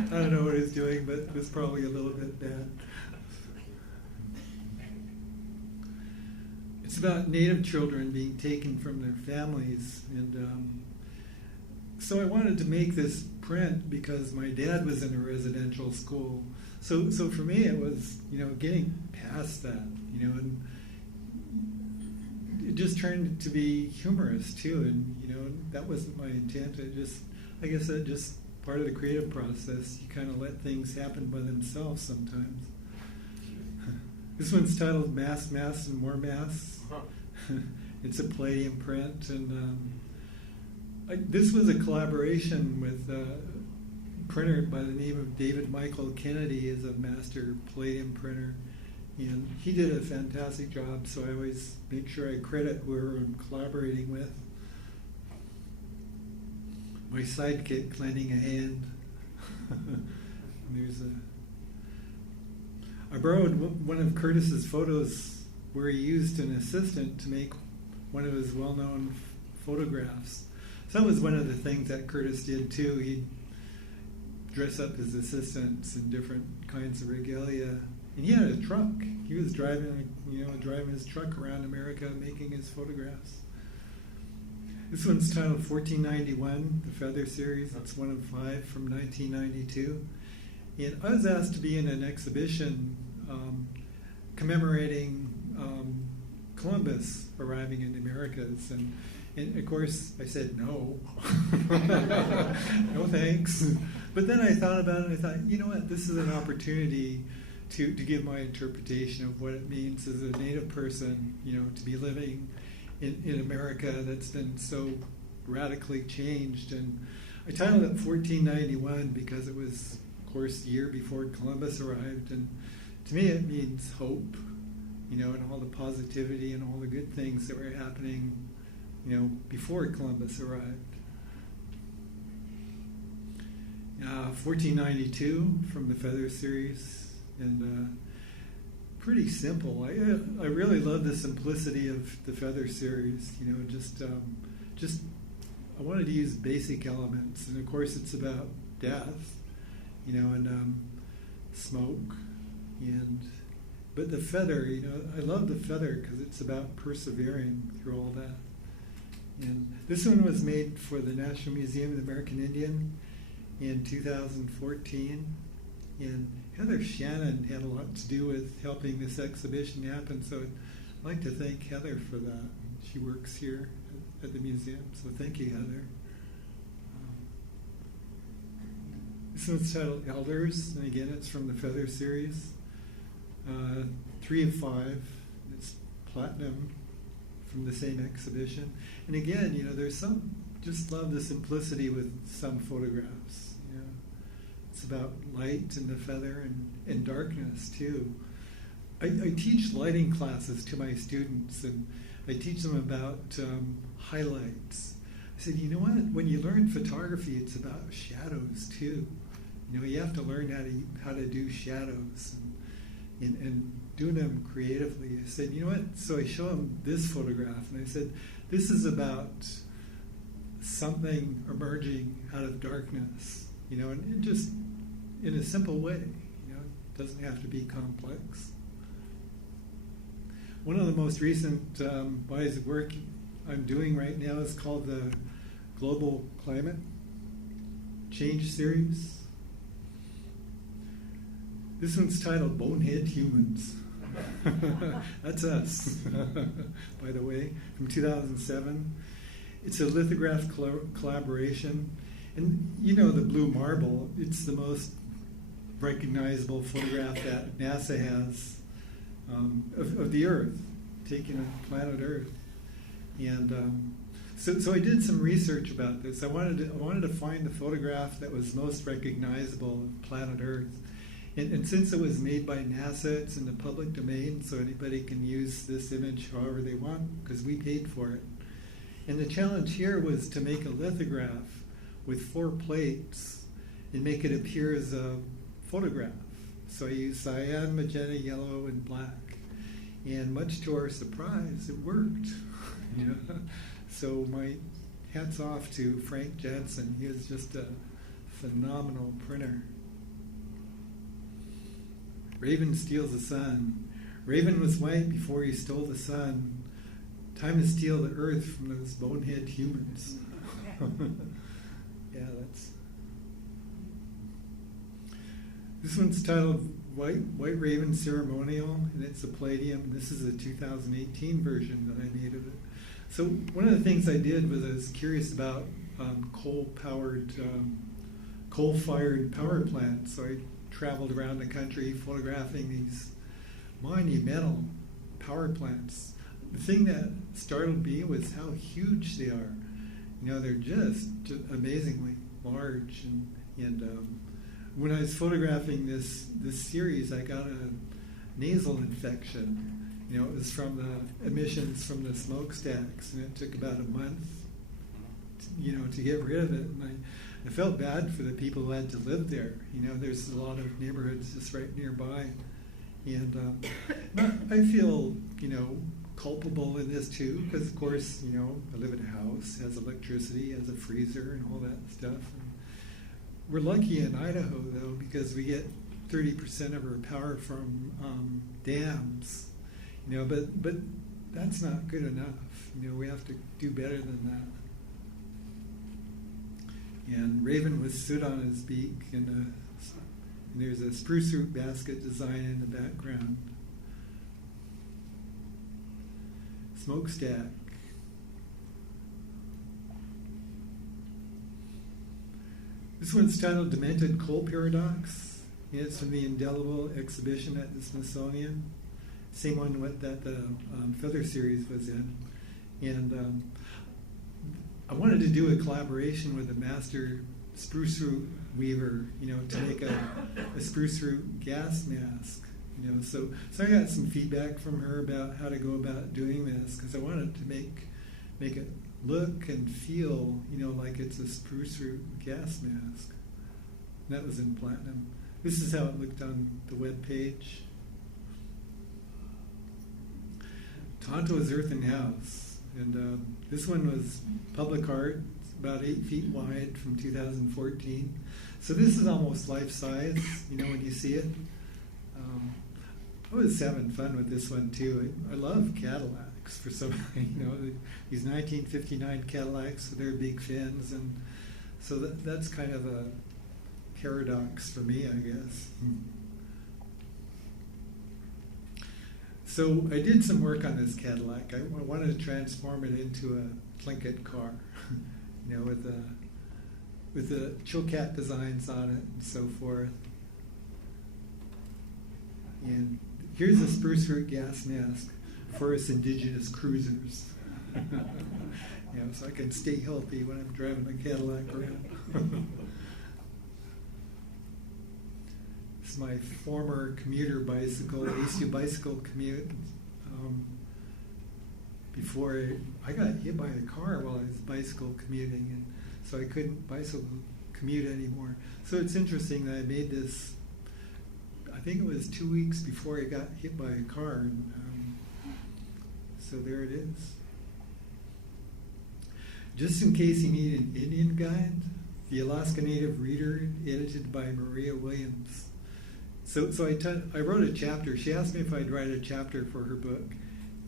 don't know what he's doing, but it was probably a little bit bad. It's about Native children being taken from their families. And so I wanted to make this print because my dad was in a residential school. So for me, it was, getting past that, and it just turned to be humorous too, and that wasn't my intent. I guess that just part of the creative process. You kind of let things happen by themselves sometimes. This one's titled "Mass, Mass, and More Mass." It's a Palladium print, and this was a collaboration with a printer by the name of David Michael Kennedy, is a master Palladium printer. And he did a fantastic job, so I always make sure I credit whoever I'm collaborating with. My sidekick lending a hand. I borrowed one of Curtis's photos where he used an assistant to make one of his well-known photographs. So that was one of the things that Curtis did too. He'd dress up as assistants in different kinds of regalia. And he had a truck. He was driving his truck around America, making his photographs. This one's titled 1491, the Feather Series. It's one of 5 from 1992. And I was asked to be in an exhibition commemorating Columbus arriving in the Americas. And of course, I said no. No thanks. But then I thought about it, and I thought, you know what, this is an opportunity to give my interpretation of what it means as a Native person, to be living in America that's been so radically changed. And I titled it 1491 because it was, of course, the year before Columbus arrived. And to me, it means hope, and all the positivity and all the good things that were happening, before Columbus arrived. 1492 from the Feather Series, and pretty simple. I really love the simplicity of the Feather Series. Just I wanted to use basic elements, and of course it's about death, and smoke, but the feather. I love the feather because it's about persevering through all that. And this one was made for the National Museum of the American Indian in 2014. And Heather Shannon had a lot to do with helping this exhibition happen, so I'd like to thank Heather for that. She works here at the museum, so thank you, Heather. This one's titled Elders, and again, it's from the Feather Series. 3 of 5. It's platinum from the same exhibition. And again, there's some, just love the simplicity with some photographs. It's about light and the feather and darkness too. I teach lighting classes to my students, and I teach them about highlights. I said, you know what? When you learn photography, it's about shadows too. You have to learn how to do shadows and do them creatively. I said, you know what? So I show them this photograph, and I said, this is about something emerging out of darkness. And just in a simple way, it doesn't have to be complex. One of the most recent bodies of work I'm doing right now is called the Global Climate Change Series. This one's titled Bonehead Humans. That's us, by the way, from 2007. It's a lithograph collaboration. And the blue marble, it's the most recognizable photograph that NASA has of the Earth, taken of planet Earth. And so I did some research about this. I wanted to find the photograph that was most recognizable of planet Earth. And since it was made by NASA, it's in the public domain, so anybody can use this image however they want, because we paid for it. And the challenge here was to make a lithograph with 4 plates and make it appear as a photograph. So I used cyan, magenta, yellow, and black. And much to our surprise, it worked. So my hats off to Frank Jansen. He was just a phenomenal printer. Raven steals the sun. Raven was white before he stole the sun. Time to steal the earth from those bonehead humans. Yeah, this one's titled White Raven Ceremonial, and it's a palladium. This is a 2018 version that I made of it. So one of the things I did was I was curious about coal-fired power plants. So I traveled around the country photographing these monumental power plants. The thing that startled me was how huge they are. They're just amazingly large. And when I was photographing this series, I got a nasal infection. It was from the emissions from the smokestacks, and it took about a month, to get rid of it. And I felt bad for the people who had to live there. There's a lot of neighborhoods just right nearby. And I feel, culpable in this too, because of course, I live in a house, has electricity, has a freezer and all that stuff. we're lucky in Idaho, though, because we get 30% of our power from dams. But that's not good enough. We have to do better than that. And Raven with soot on his beak, and there's a spruce root basket design in the background. Smokestack. This one's titled Demented Coal Paradox. It's from the Indelible exhibition at the Smithsonian. Same one that the Feather series was in. And I wanted to do a collaboration with a master spruce root weaver, to make a spruce root gas mask. So I got some feedback from her about how to go about doing this, because I wanted to make it look and feel, like it's a spruce root gas mask. And that was in platinum. This is how it looked on the web page. Tonto's Earthen House, and this one was public art. It's about 8 feet wide from 2014. So this is almost life size, when you see it. I was having fun with this one too. I love Cadillacs for some, these 1959 Cadillacs with their big fins, and so that's kind of a paradox for me, I guess. So I did some work on this Cadillac. I wanted to transform it into a Tlingit car, with the Chilcat designs on it and so forth. And here's a spruce root gas mask for us indigenous cruisers. So I can stay healthy when I'm driving a Cadillac around. This is my former commuter bicycle. I used to bicycle commute before I got hit by a car while I was bicycle commuting, and so I couldn't bicycle commute anymore. So it's interesting that I made this, I think it was 2 weeks before I got hit by a car, and so there it is. Just in case you need an Indian guide, The Alaska Native Reader, edited by Maria Williams. So I wrote a chapter. She asked me if I'd write a chapter for her book,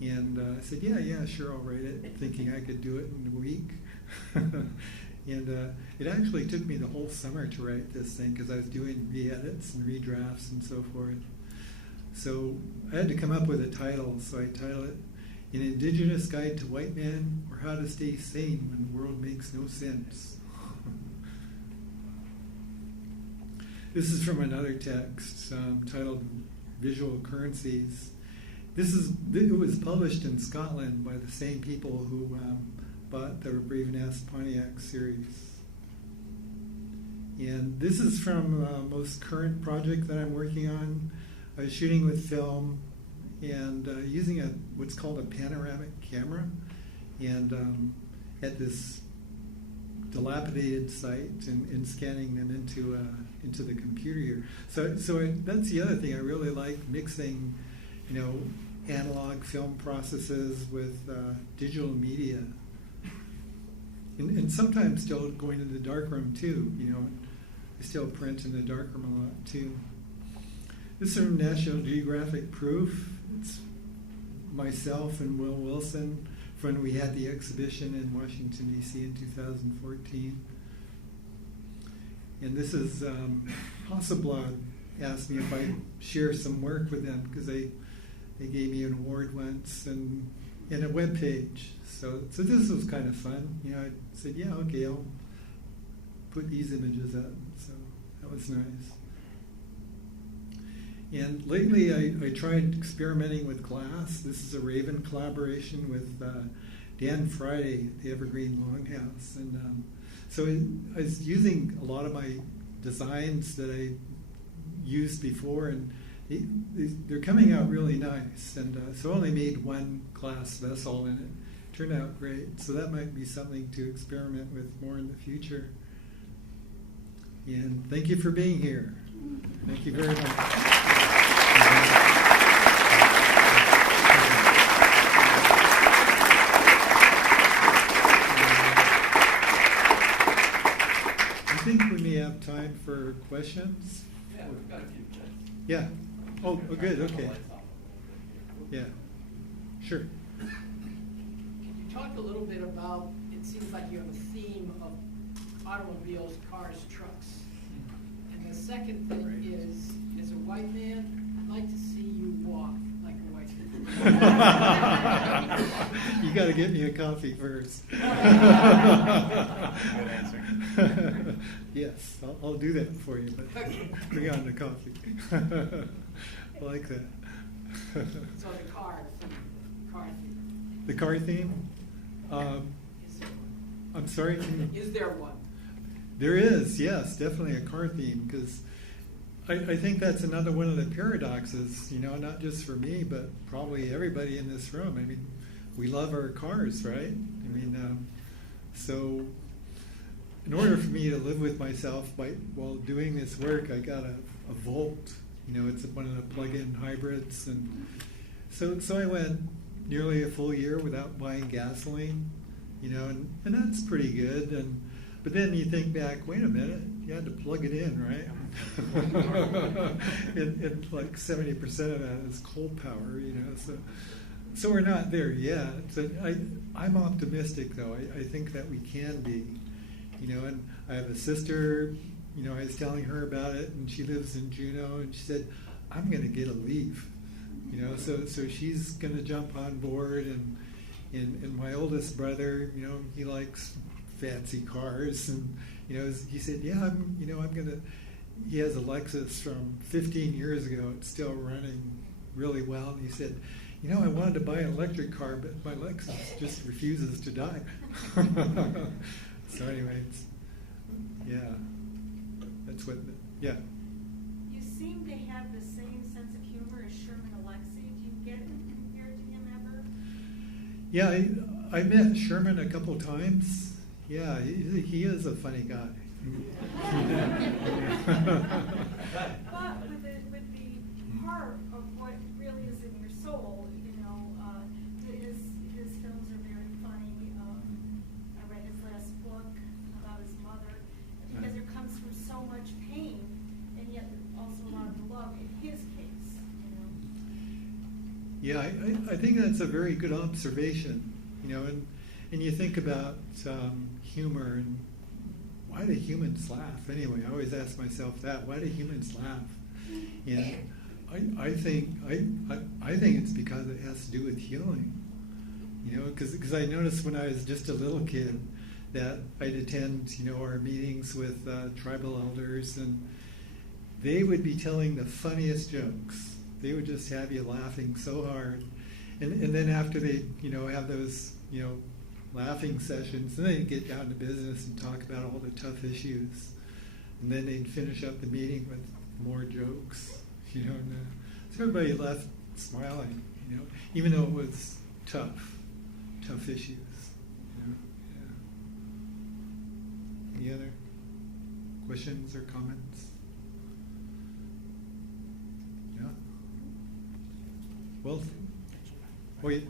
and I said, yeah, sure, I'll write it, thinking I could do it in a week. And it actually took me the whole summer to write this thing, because I was doing re-edits and redrafts and so forth. So I had to come up with a title, so I titled it An Indigenous Guide to White Men, or How to Stay Sane When the World Makes No Sense. This is from another text titled Visual Currencies. It was published in Scotland by the same people who bought the Brave Nest Pontiac series. And this is from the most current project that I'm working on. I was shooting with film and using what's called a panoramic camera, and at this dilapidated site, and scanning them into the computer here. So that's the other thing I really like, mixing, analog film processes with digital media, and sometimes still going to the darkroom too. I still print in the darkroom a lot too. This is from National Geographic Proof. It's myself and Will Wilson when we had the exhibition in Washington, D.C. in 2014. And this is Hasselblad asked me if I'd share some work with them, because they gave me an award once and a web page. So this was kind of fun. I said, yeah, okay, I'll put these images up. So that was nice. And lately I tried experimenting with glass. This is a Raven collaboration with Dan Friday at the Evergreen Longhouse. And so I was using a lot of my designs that I used before, and they're coming out really nice. And so I only made one glass vessel, and it turned out great. So that might be something to experiment with more in the future. And thank you for being here. Thank you very much. I think we may have time time for questions. Yeah, we've got a few minutes. Yeah. Oh, good. Turn the Okay. lights off a little bit here. Yeah. Sure. Can you talk a little bit about, it seems like you have a theme of automobiles, cars, trucks. And the second thing is, as a white man, I'd like to see you walk like a white man. You got to get me a coffee first. Good answer. Yes, I'll do that for you, but bring on the coffee. I like that. So the car theme. The car theme? Is there one? I'm sorry, can you? Is there one? There is, yes, definitely a car theme, because I think that's another one of the paradoxes, you know, not just for me, but probably everybody in this room. I mean, we love our cars, right? I mean, so in order for me to live with myself while doing this work, I got a Volt. You know, it's one of the plug-in hybrids, and so I went nearly a full year without buying gasoline, you know, and that's pretty good. But then you think back, wait a minute, you had to plug it in, right? and like 70% of that is coal power, you know. So we're not there yet. So I'm optimistic, though. I think that we can be, you know. And I have a sister, you know. I was telling her about it, and she lives in Juneau, and she said, "I'm going to get a Leaf," you know. So she's going to jump on board, and my oldest brother, you know, he likes fancy cars, and you know, he said, "Yeah, I'm gonna." He has a Lexus from 15 years ago. It's still running really well, and he said, "You know, I wanted to buy an electric car, but my Lexus just refuses to die." So anyway, yeah, that's what. Yeah. You seem to have the same sense of humor as Sherman Alexie. Do you get compared to him ever? Yeah, I met Sherman a couple times. Yeah, he is a funny guy. But with the heart of what really is in your soul, you know, his films are very funny. I read his last book about his mother, because there comes from so much pain, and yet also a lot of love in his case, you know. Yeah, I think that's a very good observation, you know, and you think about humor, and why do humans laugh anyway? I always ask myself that. Why do humans laugh? And I think it's because it has to do with healing, you know, because I noticed when I was just a little kid that I'd attend, you know, our meetings with tribal elders, and they would be telling the funniest jokes. They would just have you laughing so hard, and then after they, you know, have those, you know, laughing sessions, and they'd get down to business and talk about all the tough issues, and then they'd finish up the meeting with more jokes, you know. And, so everybody left smiling, you know, even though it was tough issues. You know? Yeah. Any other questions or comments? Yeah. Well. Oh, yeah.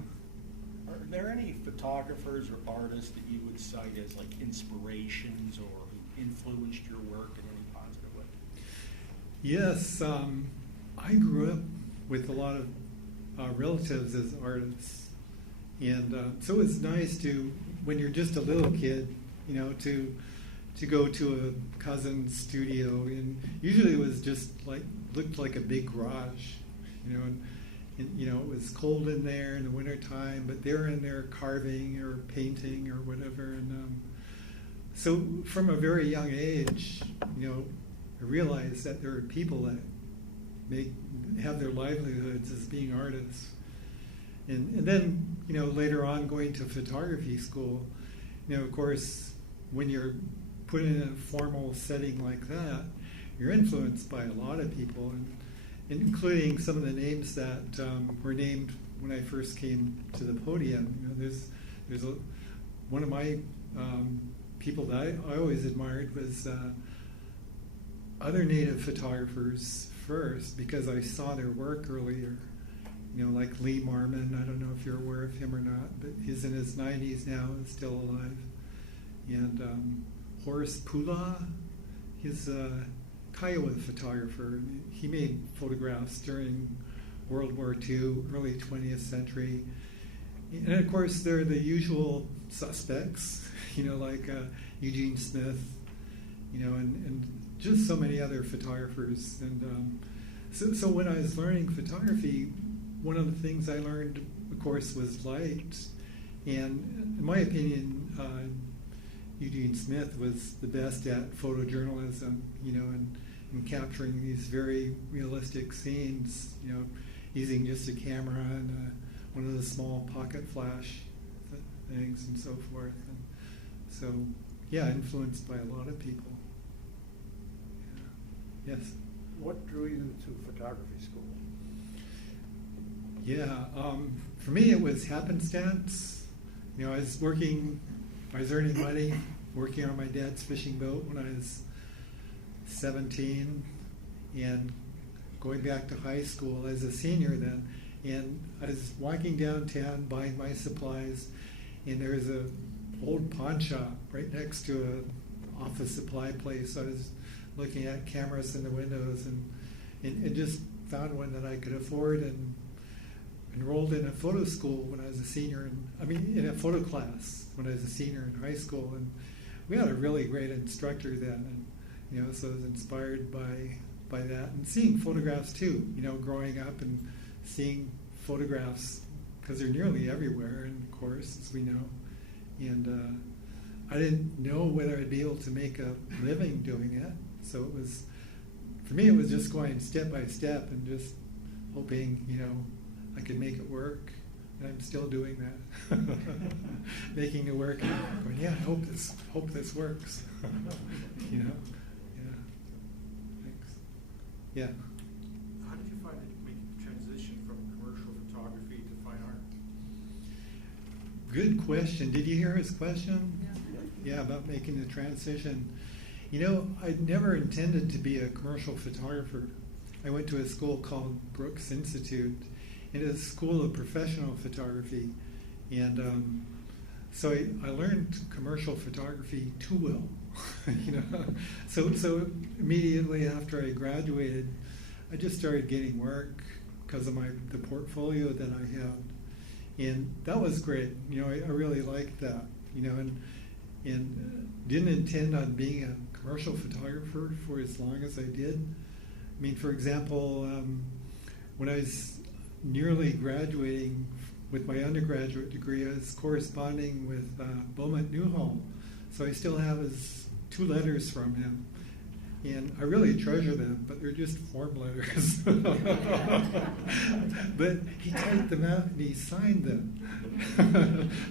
Are there any photographers or artists that you would cite as like inspirations or who influenced your work in any positive way? Yes, I grew up with a lot of relatives as artists, and so it's nice to, when you're just a little kid, you know, to go to a cousin's studio, and usually it was just like, looked like a big garage, you know, and you know, it was cold in there in the wintertime, but they're in there carving or painting or whatever. And so from a very young age, you know, I realized that there are people that have their livelihoods as being artists. And then, you know, later on going to photography school, you know, of course, when you're put in a formal setting like that, you're influenced by a lot of people, and including some of the names that were named when I first came to the podium. You know, there's one of my people that I always admired was other Native photographers first, because I saw their work earlier. You know, like Lee Marmon. I don't know if you're aware of him or not, but he's in his 90s now and still alive. And Horace Pula. He's a Kiowa photographer. He made photographs during World War II, early 20th century. And of course, they're the usual suspects, like Eugene Smith, and just so many other photographers. And so when I was learning photography, one of the things I learned, of course, was light. And in my opinion, Eugene Smith was the best at photojournalism, and capturing these very realistic scenes, using just a camera and one of the small pocket flash things and so forth. And so, yeah, influenced by a lot of people. Yeah. Yes? What drew you to photography school? Yeah, for me it was happenstance. I was earning money, working on my dad's fishing boat when I was 17, and going back to high school as a senior then. And I was walking downtown buying my supplies, and there was a old pawn shop right next to a office supply place. I was looking at cameras in the windows and just found one that I could afford, and enrolled in a photo school when I was a senior, in a photo class when I was a senior in high school. And we had a really great instructor then, and so I was inspired by that, and seeing photographs too, growing up and seeing photographs, because they're nearly everywhere in the course, as we know. And I didn't know whether I'd be able to make a living doing it. So it was, for me, it was just going step by step and just hoping, I could make it work. And I'm still doing that, making it work. And going, yeah, I hope this works. Yeah. Thanks. Yeah. How did you find it making the transition from commercial photography to fine art? Good question. Did you hear his question? Yeah, about making the transition. I never intended to be a commercial photographer. I went to a school called Brooks Institute. It is a school of professional photography. And so I learned commercial photography too well. So immediately after I graduated, I just started getting work because of the portfolio that I had. And that was great. I really liked that, and didn't intend on being a commercial photographer for as long as I did. For example, when I was nearly graduating with my undergraduate degree, I was corresponding with Beaumont Newhall. So I still have his 2 letters from him. And I really treasure them, but they're just form letters. But he typed them out and he signed them.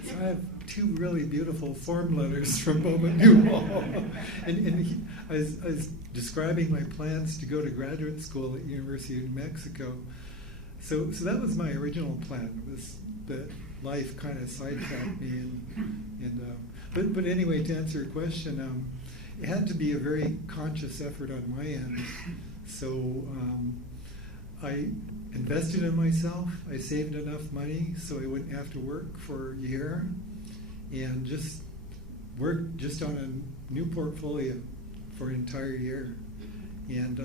So I have 2 really beautiful form letters from Beaumont Newhall. And I was describing my plans to go to graduate school at University of New Mexico. So that was my original plan. It was that life kind of sidetracked me. But anyway, to answer your question, it had to be a very conscious effort on my end. So I invested in myself. I saved enough money so I wouldn't have to work for a year, and just worked just on a new portfolio for an entire year. And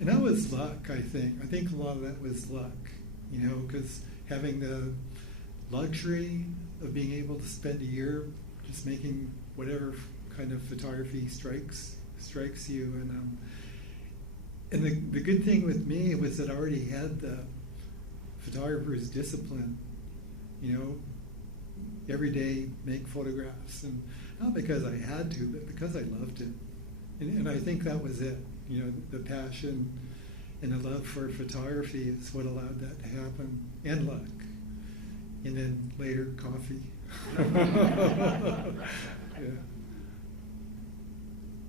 that was luck, I think. I think a lot of that was luck, because having the luxury of being able to spend a year just making whatever kind of photography strikes you. And the good thing with me was that I already had the photographer's discipline, every day make photographs, and not because I had to, but because I loved it. And I think that was it. The passion and the love for photography is what allowed that to happen, and luck. And then later, coffee. Yeah.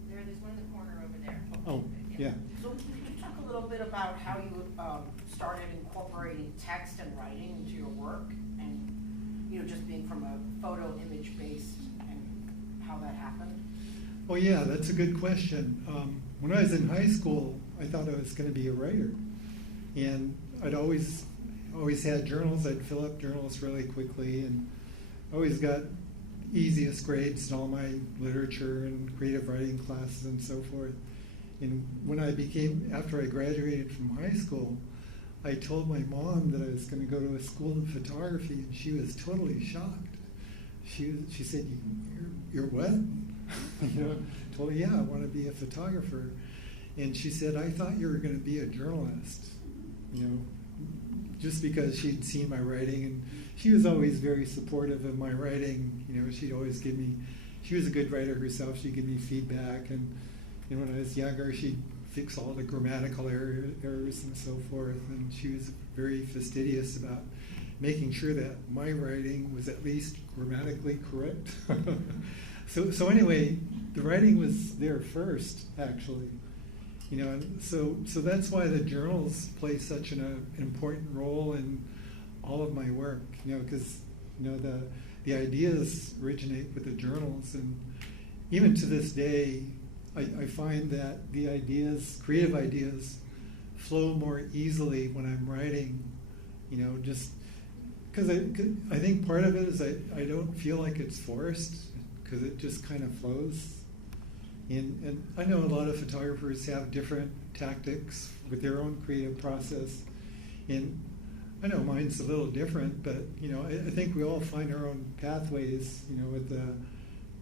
There's one in the corner over there. Oh, yeah. So can you talk a little bit about how you started incorporating text and writing into your work, and just being from a photo image based, and how that happened? Oh yeah, that's a good question. When I was in high school, I thought I was going to be a writer, and I'd always had journals. I'd fill up journals really quickly, and always got easiest grades in all my literature and creative writing classes and so forth. And after I graduated from high school, I told my mom that I was going to go to a school of photography, and she was totally shocked. She said, "You're what?" I told her, "Yeah, I want to be a photographer." And she said, "I thought you were going to be a journalist," just because she'd seen my writing, and she was always very supportive of my writing. She'd always give me. She was a good writer herself. She'd give me feedback, and when I was younger, she'd fix all the grammatical errors and so forth. And she was very fastidious about making sure that my writing was at least grammatically correct. So anyway, the writing was there first, actually. And so that's why the journals play such an important role in all of my work. Because the ideas originate with the journals, and even to this day, I find that the creative ideas, flow more easily when I'm writing. Just because I think part of it is I don't feel like it's forced, because it just kind of flows. And I know a lot of photographers have different tactics with their own creative process, and I know mine's a little different, but I think we all find our own pathways, with the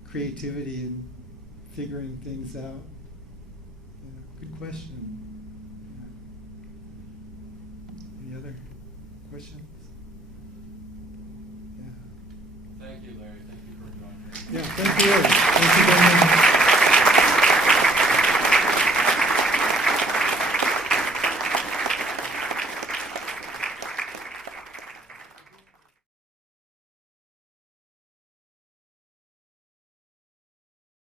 creativity and figuring things out. Yeah, good question. Yeah. Any other questions? Yeah. Thank you, Larry. Thank you for joining us. Yeah, thank you.